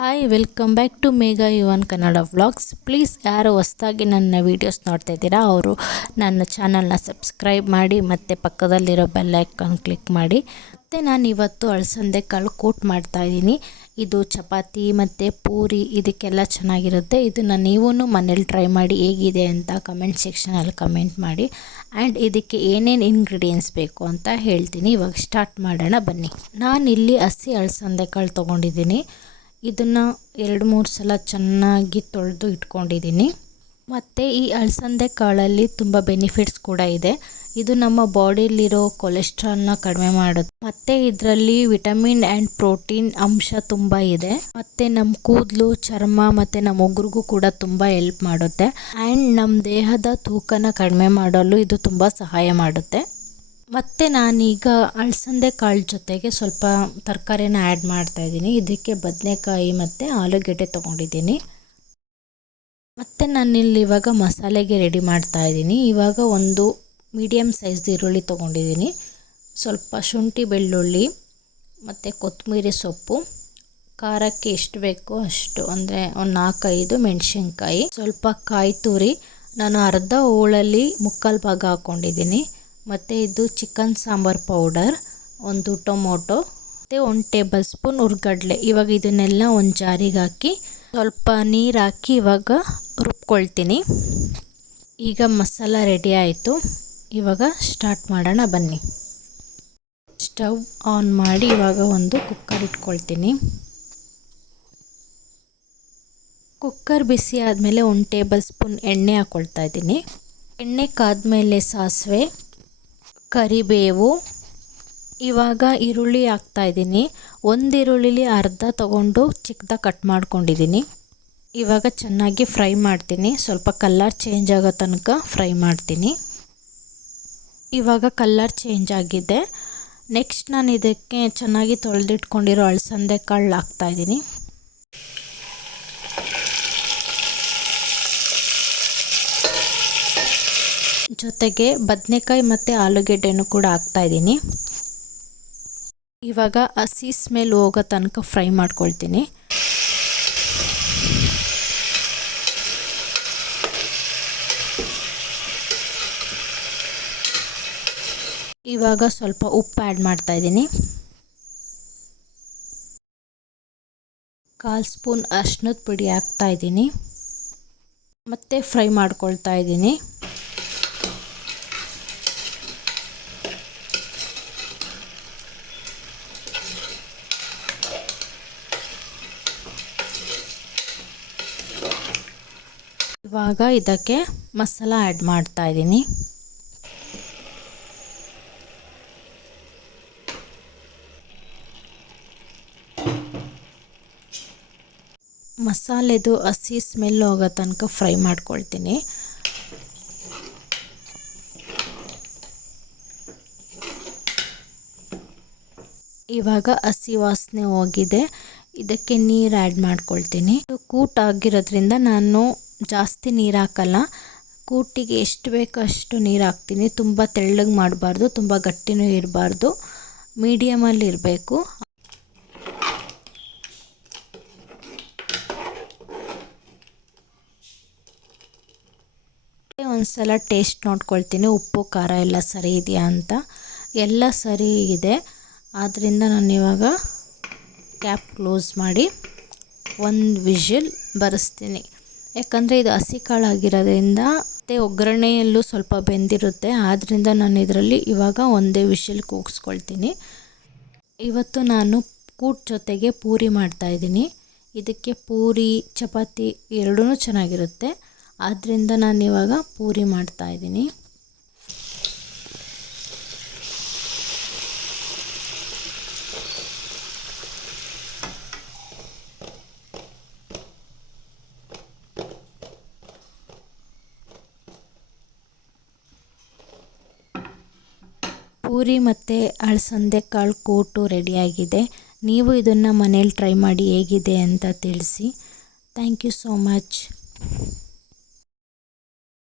Hi welcome back to Megha Yuvan Kannada vlogs. Please ಯಾರು ಹೊಸದಾಗಿ ನನ್ನ ವೀಡಿಯೋಸ್ ನೋಡ್ತಾ ಇದ್ದೀರಾ ಅವರು ನನ್ನ ಚಾನಲ್ನ ಸಬ್ಸ್ಕ್ರೈಬ್ ಮಾಡಿ ಮತ್ತು ಪಕ್ಕದಲ್ಲಿರೋ ಬೆಲ್ ಐಕಾನ್ ಕ್ಲಿಕ್ ಮಾಡಿ. ಮತ್ತು ನಾನು ಇವತ್ತು ಅಲಸಂದೆ ಕಾಳು ಕೂಟ್ ಮಾಡ್ತಾಯಿದ್ದೀನಿ. ಇದು ಚಪಾತಿ ಮತ್ತು ಪೂರಿ ಇದಕ್ಕೆಲ್ಲ ಚೆನ್ನಾಗಿರುತ್ತೆ. ಇದನ್ನು ನೀವೂ ಮನೇಲಿ ಟ್ರೈ ಮಾಡಿ ಹೇಗಿದೆ ಅಂತ ಕಮೆಂಟ್ ಸೆಕ್ಷನಲ್ಲಿ ಕಮೆಂಟ್ ಮಾಡಿ. ಆ್ಯಂಡ್ ಇದಕ್ಕೆ ಏನೇನು ಇಂಗ್ರೀಡಿಯೆಂಟ್ಸ್ ಬೇಕು ಅಂತ ಹೇಳ್ತೀನಿ. ಇವಾಗ ಸ್ಟಾರ್ಟ್ ಮಾಡೋಣ ಬನ್ನಿ. ನಾನಿಲ್ಲಿ ಹಸಿ ಅಲಸಂದೆ ಕಾಳು ತೊಗೊಂಡಿದ್ದೀನಿ. ಇದನ್ನು 2-3 ಸಲ ಚೆನ್ನಾಗಿ ತೊಳೆದು ಇಟ್ಕೊಂಡಿದ್ದೀನಿ. ಮತ್ತು ಈ ಅಲಸಂದೆ ಕಾಳಲ್ಲಿ ತುಂಬ ಬೆನಿಫಿಟ್ಸ್ ಕೂಡ ಇದೆ. ಇದು ನಮ್ಮ ಬಾಡಿಲಿರೋ ಕೊಲೆಸ್ಟ್ರಾಲ್ನ ಕಡಿಮೆ ಮಾಡುತ್ತೆ. ಮತ್ತು ಇದರಲ್ಲಿ ವಿಟಮಿನ್ ಆ್ಯಂಡ್ ಪ್ರೋಟೀನ್ ಅಂಶ ತುಂಬ ಇದೆ. ಮತ್ತು ನಮ್ಮ ಕೂದಲು, ಚರ್ಮ ಮತ್ತು ನಮ್ಮ ಉಗುರಿಗೂ ಕೂಡ ತುಂಬ ಹೆಲ್ಪ್ ಮಾಡುತ್ತೆ. ಆ್ಯಂಡ್ ನಮ್ಮ ದೇಹದ ತೂಕನ ಕಡಿಮೆ ಮಾಡಲು ಇದು ತುಂಬ ಸಹಾಯ ಮಾಡುತ್ತೆ. ಮತ್ತು ನಾನೀಗ ಅಲಸಂದೆ ಕಾಳು ಜೊತೆಗೆ ಸ್ವಲ್ಪ ತರಕಾರಿನ ಆ್ಯಡ್ ಮಾಡ್ತಾಯಿದ್ದೀನಿ. ಇದಕ್ಕೆ ಬದನೆಕಾಯಿ ಮತ್ತು ಆಲೂಗೆಡ್ಡೆ ತೊಗೊಂಡಿದ್ದೀನಿ. ಮತ್ತು ನಾನಿಲ್ಲಿ ಇವಾಗ ಮಸಾಲೆಗೆ ರೆಡಿ ಮಾಡ್ತಾಯಿದ್ದೀನಿ. ಇವಾಗ ಒಂದು ಮೀಡಿಯಮ್ ಸೈಜ್ ಈರುಳ್ಳಿ ತೊಗೊಂಡಿದ್ದೀನಿ. ಸ್ವಲ್ಪ ಶುಂಠಿ ಬೆಳ್ಳುಳ್ಳಿ ಮತ್ತು ಕೊತ್ತಂಬರಿ ಸೊಪ್ಪು, ಖಾರಕ್ಕೆ ಎಷ್ಟು ಬೇಕೋ ಅಷ್ಟು, ಅಂದರೆ ಒಂದು 4-5 ಮೆಣಸಿನ್ಕಾಯಿ, ಸ್ವಲ್ಪ ಕಾಯಿ ತುರಿ, ನಾನು ಅರ್ಧ ಹೋಳಲ್ಲಿ 3/4 ಭಾಗ ಹಾಕ್ಕೊಂಡಿದ್ದೀನಿ. ಮತ್ತು ಇದು ಚಿಕನ್ ಸಾಂಬಾರು ಪೌಡರ್, ಒಂದು ಟೊಮೊಟೊ ಮತ್ತು 1 ಟೇಬಲ್ ಸ್ಪೂನ್ ಹುರ್ಗಡ್ಲೆ. ಇವಾಗ ಇದನ್ನೆಲ್ಲ ಒಂದು ಜಾರಿಗೆ ಹಾಕಿ ಸ್ವಲ್ಪ ನೀರು ಹಾಕಿ ಇವಾಗ ರುಬ್ಕೊಳ್ತೀನಿ. ಈಗ ಮಸಾಲ ರೆಡಿ ಆಯಿತು. ಇವಾಗ ಸ್ಟಾರ್ಟ್ ಮಾಡೋಣ ಬನ್ನಿ. ಸ್ಟವ್ ಆನ್ ಮಾಡಿ ಇವಾಗ ಒಂದು ಕುಕ್ಕರ್ ಇಟ್ಕೊಳ್ತೀನಿ. ಕುಕ್ಕರ್ ಬಿಸಿ ಆದಮೇಲೆ 1 ಟೇಬಲ್ ಸ್ಪೂನ್ ಎಣ್ಣೆ ಹಾಕ್ಕೊಳ್ತಾ ಇದ್ದೀನಿ. ಎಣ್ಣೆ ಕಾದ್ಮೇಲೆ ಸಾಸಿವೆ, ಕರಿಬೇವು, ಇವಾಗ ಈರುಳ್ಳಿ ಹಾಕ್ತಾಯಿದ್ದೀನಿ. ಒಂದು ಈರುಳ್ಳಿಲಿ ಅರ್ಧ ತೊಗೊಂಡು ಚಿಕ್ಕದಾಗಿ ಕಟ್ ಮಾಡ್ಕೊಂಡಿದ್ದೀನಿ. ಇವಾಗ ಚೆನ್ನಾಗಿ ಫ್ರೈ ಮಾಡ್ತೀನಿ. ಸ್ವಲ್ಪ ಕಲರ್ ಚೇಂಜ್ ಆಗೋ ತನಕ ಫ್ರೈ ಮಾಡ್ತೀನಿ. ಇವಾಗ ಕಲರ್ ಚೇಂಜ್ ಆಗಿದೆ. ನೆಕ್ಸ್ಟ್ ನಾನು ಇದಕ್ಕೆ ಚೆನ್ನಾಗಿ ತೊಳೆದಿಟ್ಕೊಂಡಿರೋ ಅಲಸಂದೆ ಕಾಳು ಹಾಕ್ತಾಯಿದ್ದೀನಿ. ಜೊತೆಗೆ ಬದನೆಕಾಯಿ ಮತ್ತು ಆಲೂಗೆಡ್ಡೆನೂ ಕೂಡ ಹಾಕ್ತಾಯಿದ್ದೀನಿ. ಇವಾಗ ಹಸಿ ಸ್ಮೆಲ್ ಹೋಗೋ ತನಕ ಫ್ರೈ ಮಾಡ್ಕೊಳ್ತೀನಿ. ಇವಾಗ ಸ್ವಲ್ಪ ಉಪ್ಪು ಆ್ಯಡ್ ಮಾಡ್ತಾಯಿದ್ದೀನಿ. 1/4 ಸ್ಪೂನ್ ಅರಿಶಿನದ ಪುಡಿ ಹಾಕ್ತಾಯಿದ್ದೀನಿ. ಮತ್ತು ಫ್ರೈ ಮಾಡ್ಕೊಳ್ತಾ ಇದ್ದೀನಿ. ಇವಾಗ ಇದಕ್ಕೆ ಮಸಾಲ ಆ್ಯಡ್ ಮಾಡ್ತಾ ಇದ್ದೀನಿ. ಮಸಾಲೆದು ಹಸಿ ಸ್ಮೆಲ್ ಹೋಗೋ ತನಕ ಫ್ರೈ ಮಾಡ್ಕೊಳ್ತೀನಿ. ಇವಾಗ ಹಸಿ ವಾಸನೆ ಹೋಗಿದೆ. ಇದಕ್ಕೆ ನೀರು ಆ್ಯಡ್ ಮಾಡ್ಕೊಳ್ತೀನಿ. ಇದು ಕೂಟ್ ಆಗಿರೋದ್ರಿಂದ ನಾನು ಜಾಸ್ತಿ ನೀರು ಹಾಕಲ್ಲ. ಕೂಟಿಗೆ ಎಷ್ಟು ಬೇಕೋ ಅಷ್ಟು ನೀರು ಹಾಕ್ತೀನಿ. ತುಂಬ ತೆಳ್ಳಗೆ ಮಾಡಬಾರ್ದು, ತುಂಬ ಗಟ್ಟಿನೂ ಇರಬಾರ್ದು, ಮೀಡಿಯಮಲ್ಲಿ ಇರಬೇಕು. ಒಂದು ಸಲ ಟೇಸ್ಟ್ ನೋಡ್ಕೊಳ್ತೀನಿ, ಉಪ್ಪು ಖಾರ ಎಲ್ಲ ಸರಿ ಇದೆಯಾ ಅಂತ. ಎಲ್ಲ ಸರಿ ಇದೆ. ಆದ್ದರಿಂದ ನಾನು ಇವಾಗ ಕ್ಯಾಪ್ ಕ್ಲೋಸ್ ಮಾಡಿ 1 ವಿಷಲ್ ಬರೆಸ್ತೀನಿ. ಯಾಕಂದರೆ ಇದು ಹಸಿ ಕಾಳು ಆಗಿರೋದ್ರಿಂದ ಮತ್ತು ಒಗ್ಗರಣೆಯಲ್ಲೂ ಸ್ವಲ್ಪ ಬೆಂದಿರುತ್ತೆ. ಆದ್ದರಿಂದ ನಾನು ಇದರಲ್ಲಿ ಇವಾಗ 1 ವಿಷಲ್ ಕೂಗಿಸ್ಕೊಳ್ತೀನಿ. ಇವತ್ತು ನಾನು ಕೂಟ್ ಜೊತೆಗೆ ಪೂರಿ ಮಾಡ್ತಾಯಿದ್ದೀನಿ. ಇದಕ್ಕೆ ಪೂರಿ, ಚಪಾತಿ ಎರಡೂ ಚೆನ್ನಾಗಿರುತ್ತೆ. ಆದ್ದರಿಂದ ನಾನು ಇವಾಗ ಪೂರಿ ಮಾಡ್ತಾಯಿದ್ದೀನಿ. ಪೂರಿ ಮತ್ತು ಅಲಸಂದೆ ಕಾಳು ಕೂಟು ರೆಡಿಯಾಗಿದೆ. ನೀವು ಇದನ್ನು ಮನೇಲಿ ಟ್ರೈ ಮಾಡಿ ಹೇಗಿದೆ ಅಂತ ತಿಳಿಸಿ. Thank you so much.